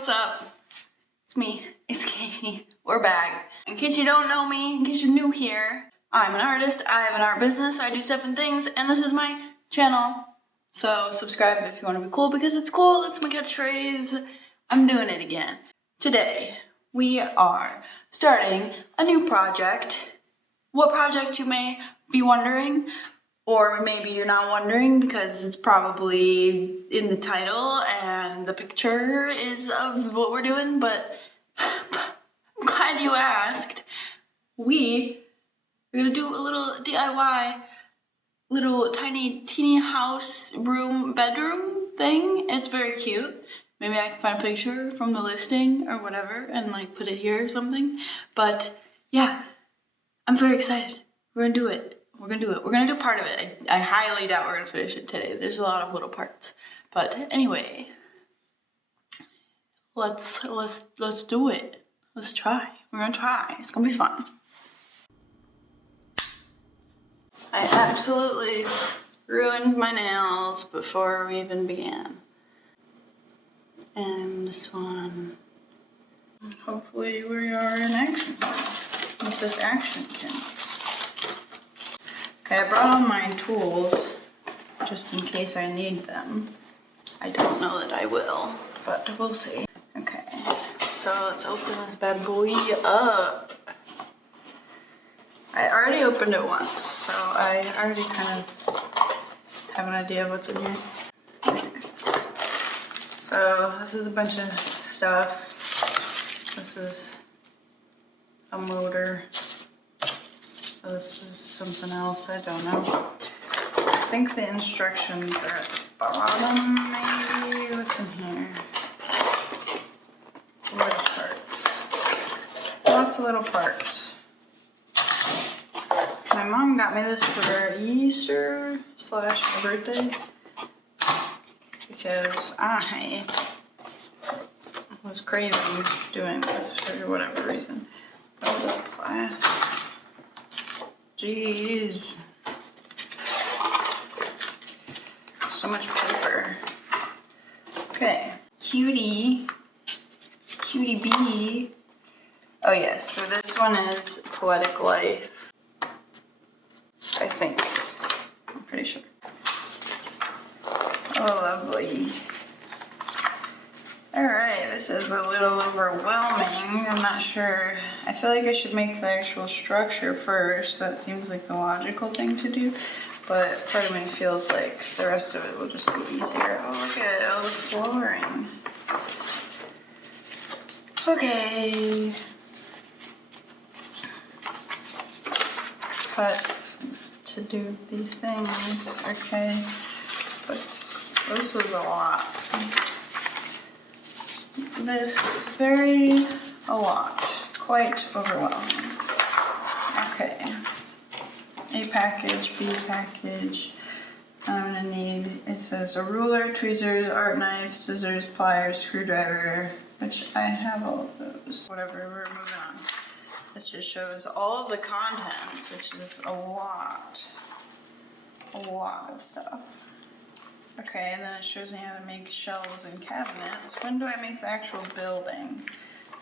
what's up? It's me, it's Katie. We're back. In case you don't know me, in case you're new here, I'm an artist, I have an art business, I do 7 things, and this is my channel. So subscribe if you want to be cool because it's cool, it's my catchphrase. I'm doing it again. Today, we are starting a new project. What project, you may be wondering? Or maybe you're not wondering because it's probably in the title and the picture is of what we're doing, but I'm glad you asked. We are gonna do a little DIY, little tiny, teeny house, room, bedroom thing. It's very cute. Maybe I can find a picture from the listing or whatever and like put it here or something. But yeah, I'm very excited. We're gonna do it. We're gonna do it. We're gonna do part of it. I highly doubt we're gonna finish it today. There's a lot of little parts. But anyway, let's do it. Let's try. We're gonna try. It's gonna be fun. I absolutely ruined my nails before we even began. And this one. Hopefully we are in action with this action camera. Okay, I brought all my tools just in case I need them. I don't know that I will, but we'll see. Okay, so let's open this bad boy up. I already opened it once, so I already kind of have an idea of what's in here. Okay. So this is a bunch of stuff. This is a motor. This is something else, I don't know. I think the instructions are at the bottom, maybe. What's in here? Little parts. Lots of little parts. My mom got me this for Easter / my birthday because I was craving doing this for whatever reason. All this plastic. Jeez. So much paper. Okay. Cutie bee. Oh yes, so this one is Poetic Life. I think. I'm pretty sure. Oh, lovely. Alright, this is a little overwhelming. I'm not sure. I feel like I should make the actual structure first. That seems like the logical thing to do. But part of me feels like the rest of it will just be easier. Oh, look at all the flooring. Okay. Cut to do these things. Okay. But this is a lot. This is a lot, quite overwhelming. Okay, A package, B package. I'm gonna need, it says a ruler, tweezers, art knife, scissors, pliers, screwdriver, which I have all of those. Whatever, we're moving on. This just shows all of the contents, which is a lot of stuff. Okay, and then it shows me how to make shelves and cabinets. When do I make the actual building?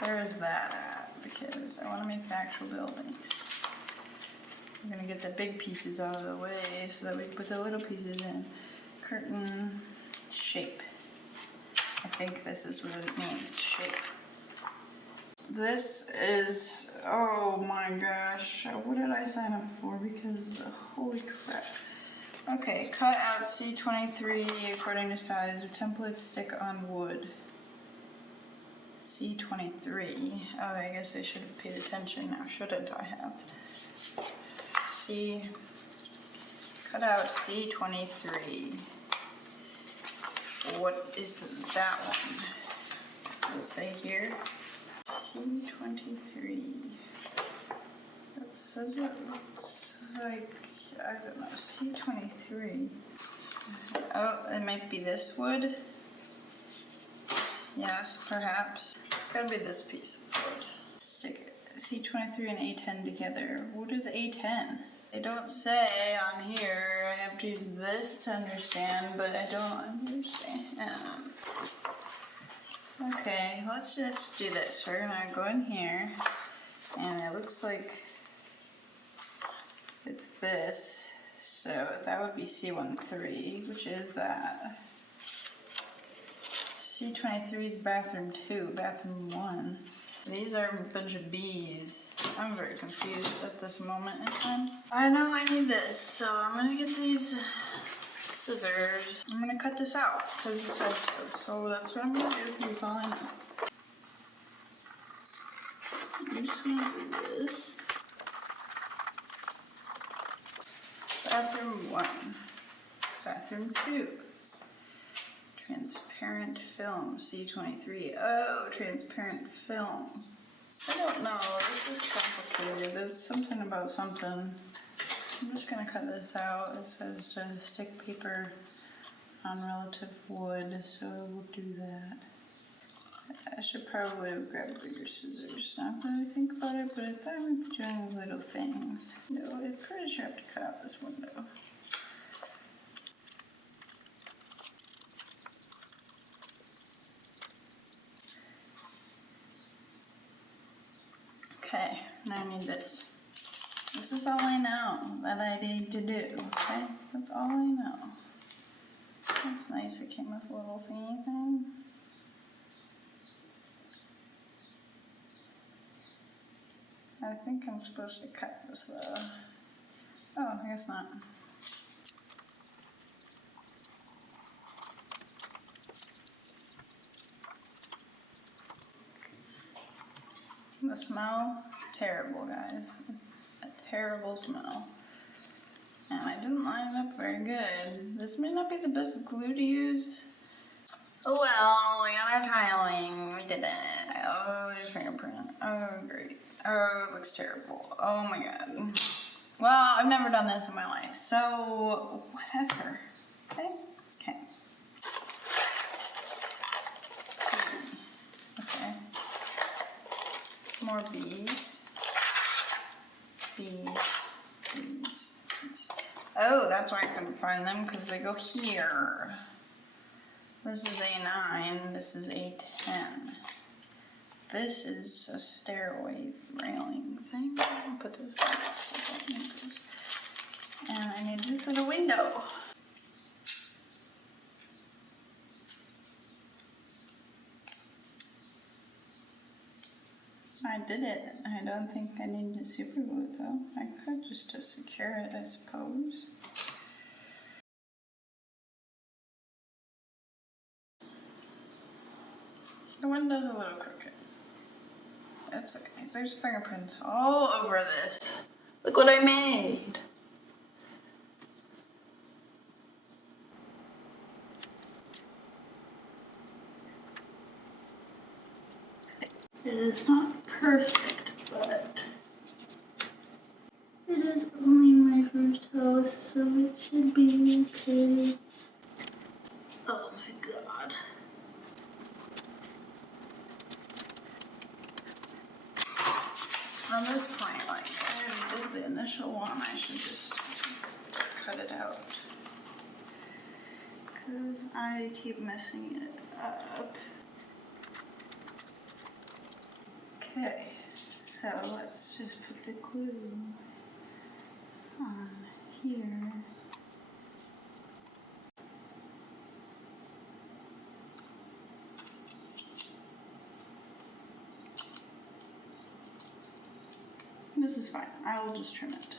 Where is that at? Because I want to make the actual building. I'm going to get the big pieces out of the way so that we can put the little pieces in. Curtain shape. I think this is what it means, shape. This is, oh my gosh, what did I sign up for? Because holy crap. Okay, cut out C23 according to size with template stick on wood. C23. Oh, I guess I should have paid attention now, shouldn't I have? Cut out C23. What is that one? Does it say here? C23. That says it looks like, I don't know, C23. Oh, it might be this wood. Yes, perhaps. It's gotta be this piece of wood. Stick C23 and A10 together. What is A10? They don't say on here. I have to use this to understand, but I don't understand. Okay, let's just do this. We're gonna go in here, and it looks like it's this. So that would be C13, which is that. C23 is bathroom 2, bathroom 1. These are a bunch of B's. I'm very confused at this moment in time. I know I need this, so I'm gonna get these scissors. I'm gonna cut this out because it said to, so that's what I'm gonna do. That's all I know. I'm just gonna do this. Bathroom 1, bathroom 2. Transparent film, C23. Oh, transparent film. I don't know, this is complicated. There's something about something. I'm just gonna cut this out. It says to stick paper on relative wood, so we'll do that. I should probably grab bigger scissors now that I think about it, but I thought I would be doing little things. No, I'm pretty sure I have to cut out this window. Okay, now I need this. This is all I know that I need to do, okay? That's all I know. That's nice, it came with a little thingy thing. I think I'm supposed to cut this though. Oh, I guess not. The smell, terrible guys. It's a terrible smell. And I didn't line it up very good. This may not be the best glue to use. Oh well, we got our tiling. We did it. Oh, there's fingerprint. Oh, great. Oh, it looks terrible. Oh my god. Well, I've never done this in my life, so whatever. Okay? Okay. Okay. More bees. Bees. Bees. Bees. Oh, that's why I couldn't find them, because they go here. This is A9, this is A10. This is a stairway railing thing. I'll put this back so I don't need those. And I need this as a window. I did it. I don't think I need to super glue it though. I could just to secure it, I suppose. The window's a little crooked. That's okay. There's fingerprints all over this. Look what I made. It is not perfect, but it is only my first house, so it should be okay. Oh my god. At this point, like, I already did the initial one, I should just cut it out. Because I keep messing it up. Okay, so let's just put the glue on here. This is fine, I will just trim it.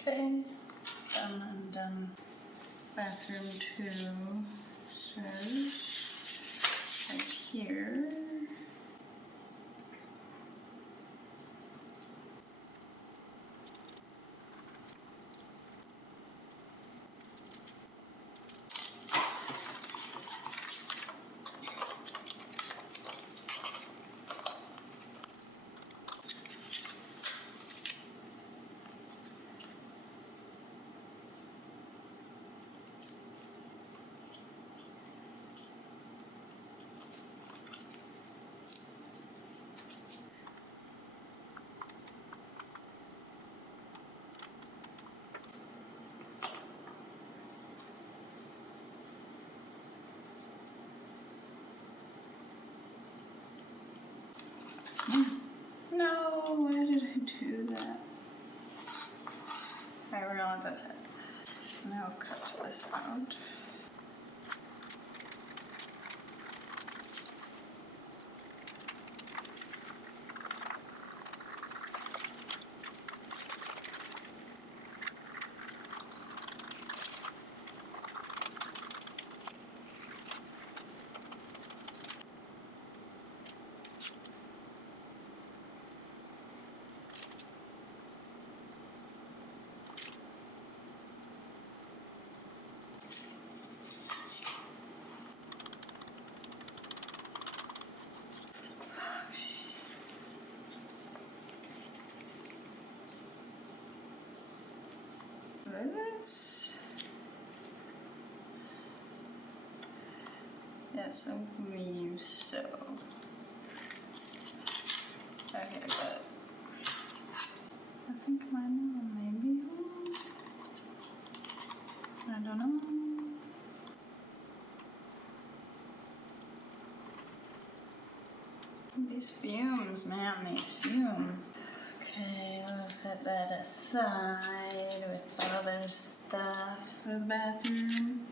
Okay, done and done. Bathroom 2 says right here. No, why did I do that? Alright, we're gonna let that sit. Now cut this out. This. Yes, I believe so. Okay, but I think mine may be home. I don't know. These fumes, man, these fumes. Okay, we'll set that aside with the other stuff for the bathroom.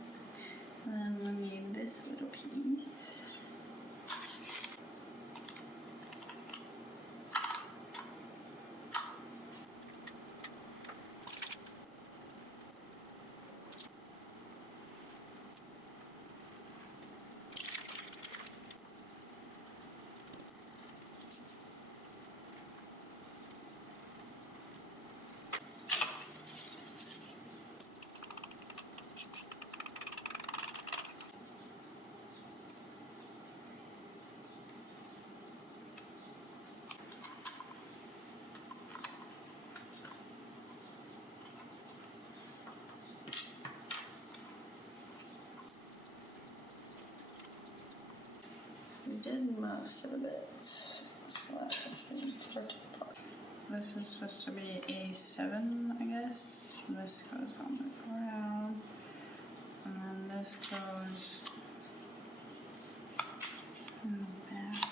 And we'll need this little piece. We did most of it, so let's part apart. This is supposed to be A7, I guess. This goes on the ground, and then this goes in the back.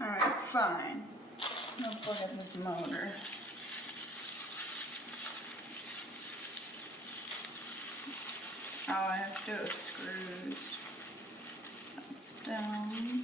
Alright, fine. Let's look at this motor. All I have to do is screws. That's down.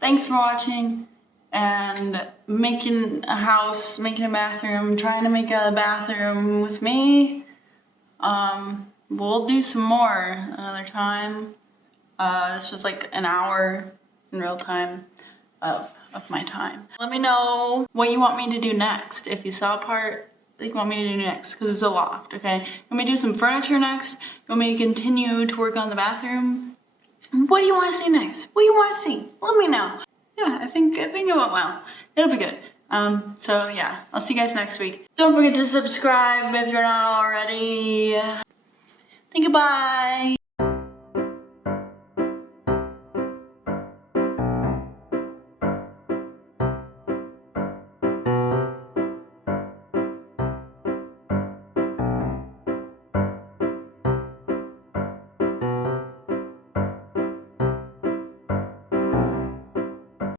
Thanks for watching, and making a house, making a bathroom, trying to make a bathroom with me. We'll do some more another time. This was like an hour in real time of my time. Let me know what you want me to do next. If you saw a part that you want me to do next, because it's a loft, okay? You want me to do some furniture next? You want me to continue to work on the bathroom? What do you want to see next? What do you want to see? Let me know. Yeah, I think it went well. It'll be good. So yeah, I'll see you guys next week. Don't forget to subscribe if you're not already. Thank you, bye.